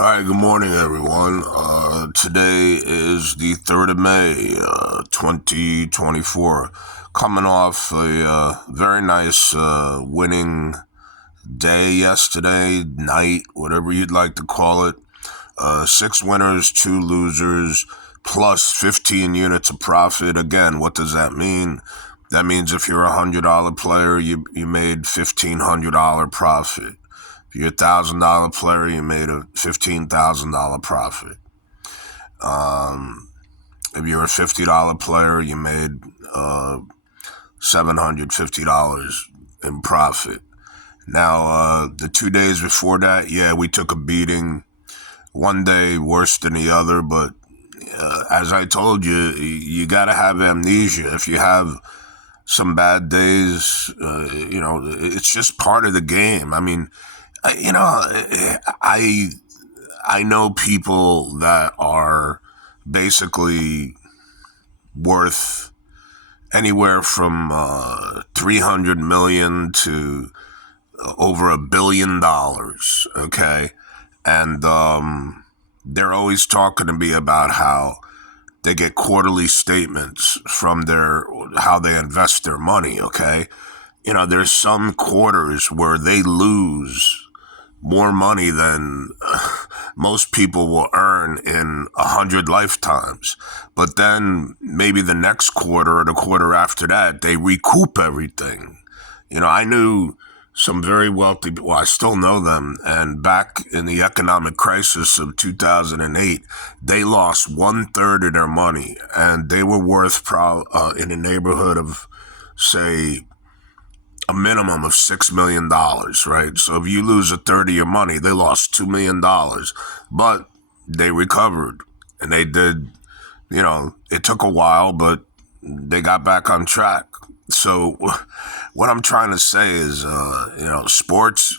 All right, good morning, everyone. Today is the 3rd of May, 2024. Coming off a very nice winning day yesterday, night, whatever you'd like to call it. 6 winners, 2 losers, plus 15 units of profit. Again, what does that mean? That means if you're a $100 player, you made $1,500 profit. If you're $1,000 player, you made a $15,000 profit. If you're a $50 player, you made $750 in profit. Now, the 2 days before that, yeah, we took a beating. One day worse than the other, but as I told you, you got to have amnesia. If you have some bad days, it's just part of the game. I mean, I know people that are basically worth anywhere from 300 million to over $1 billion. Okay, and they're always talking to me about how they get quarterly statements from how they invest their money. Okay, there's some quarters where they lose more money than most people will earn in 100 lifetimes. But then maybe the next quarter or the quarter after that, they recoup everything. I knew some very wealthy, well, I still know them. And back in the economic crisis of 2008, they lost 1/3 of their money, and they were worth in the neighborhood of, say, a minimum of $6 million, right? So if you lose 1/3 of your money, they lost $2 million, but they recovered, and they did, it took a while, but they got back on track. So what I'm trying to say is, sports,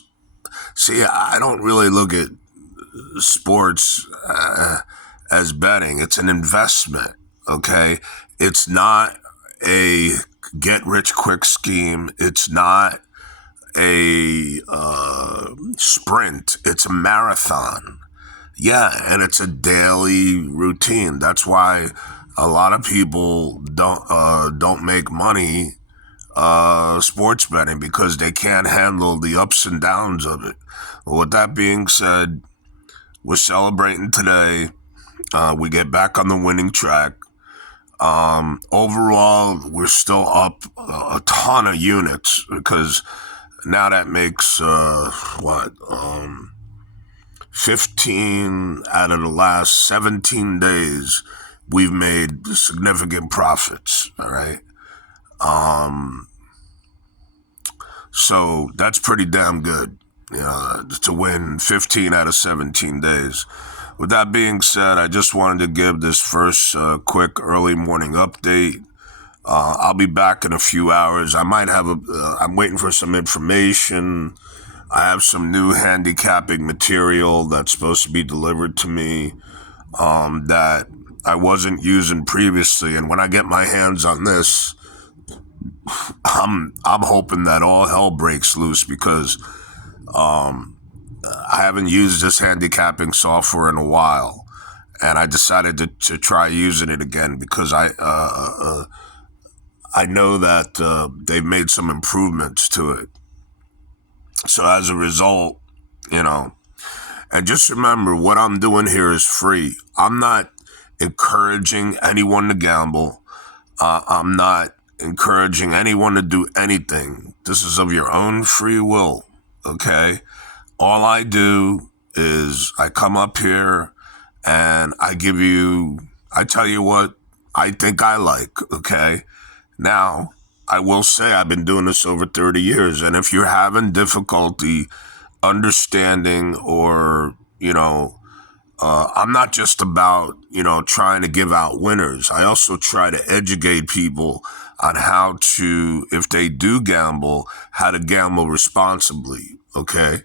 see, I don't really look at sports as betting. It's an investment, okay? It's not a get rich quick scheme. It's not a sprint. It's a marathon. Yeah, and it's a daily routine. That's why a lot of people don't make money sports betting, because they can't handle the ups and downs of it. Well, with that being said, we're celebrating today. We get back on the winning track. Overall, we're still up a ton of units, because now that makes 15 out of the last 17 days we've made significant profits. All right. So that's pretty damn good, to win 15 out of 17 days. With that being said, I just wanted to give this first quick early morning update. I'll be back in a few hours. I might have I'm waiting for some information. I have some new handicapping material that's supposed to be delivered to me that I wasn't using previously. And when I get my hands on this, I'm hoping that all hell breaks loose, because I haven't used this handicapping software in a while, and I decided to try using it again, because I know that they've made some improvements to it. So as a result, and just remember, what I'm doing here is free. I'm not encouraging anyone to gamble. I'm not encouraging anyone to do anything. This is of your own free will, okay? All I do is I come up here and I tell you what I think I like, okay? Now, I will say I've been doing this over 30 years, and if you're having difficulty understanding, or, I'm not just about, trying to give out winners. I also try to educate people on how to, if they do gamble, how to gamble responsibly, okay?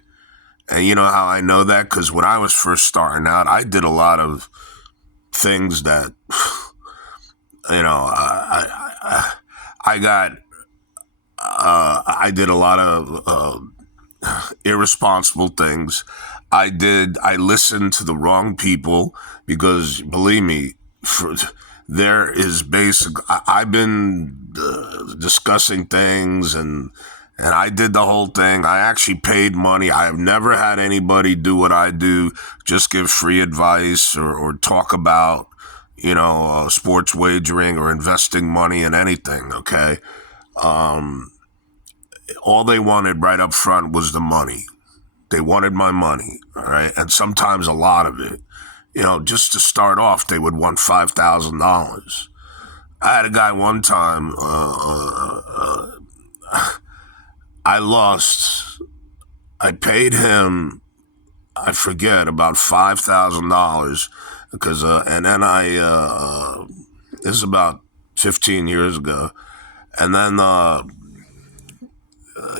And you know how I know that? Because when I was first starting out, I did a lot of things that, I did a lot of irresponsible things. I listened to the wrong people because believe me, for, there is I've been discussing things and I did the whole thing. I actually paid money. I have never had anybody do what I do, just give free advice or talk about, sports wagering or investing money in anything. Okay. All they wanted right up front was the money. They wanted my money, all right? And sometimes a lot of it. Just to start off, they would want $5,000. I had a guy one time, I paid him, I forget, about $5,000 because, and then this is about 15 years ago. And then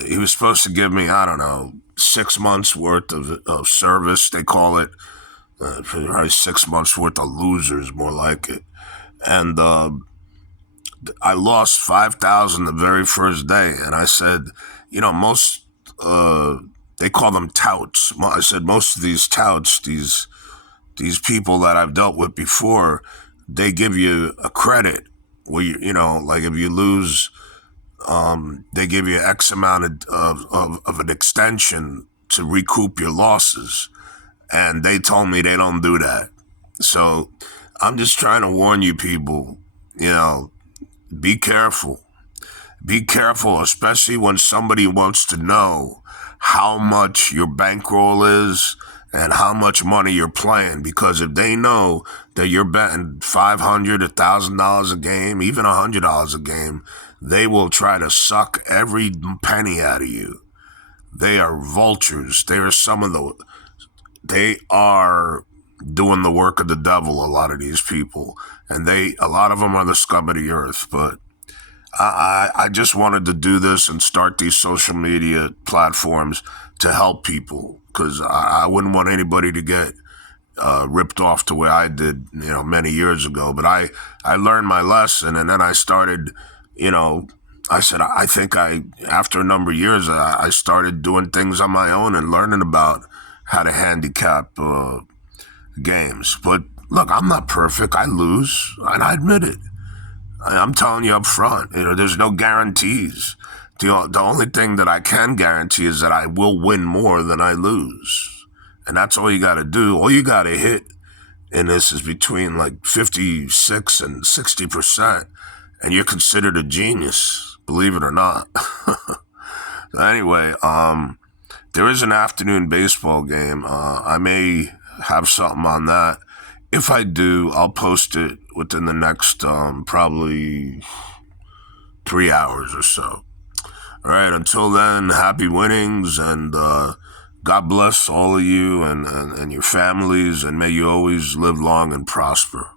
he was supposed to give me, I don't know, 6 months worth of service. They call it probably 6 months worth of losers, more like it. And I lost 5,000 the very first day. And I said, most they call them touts. I said most of these touts, these people that I've dealt with before, they give you a credit where like if you lose, they give you X amount of an extension to recoup your losses. And they told me they don't do that. So I'm just trying to warn you people, be careful. Be careful, especially when somebody wants to know how much your bankroll is and how much money you're playing. Because if they know that you're betting $500, $1,000 a game, even $100 a game, they will try to suck every penny out of you. They are vultures. They are doing the work of the devil, a lot of these people. And a lot of them are the scum of the earth. But I just wanted to do this and start these social media platforms to help people because I wouldn't want anybody to get ripped off the way I did, many years ago. But I learned my lesson, and then I started, I said, I think after a number of years, I started doing things on my own and learning about how to handicap games. But look, I'm not perfect. I lose, and I admit it. I'm telling you up front, there's no guarantees. The only thing that I can guarantee is that I will win more than I lose. And that's all you got to do. All you got to hit in this is between like 56 and 60%. And you're considered a genius, believe it or not. So anyway, there is an afternoon baseball game. I may have something on that. If I do, I'll post it within the next probably 3 hours or so. All right, until then, happy winnings, and God bless all of you and your families, and may you always live long and prosper.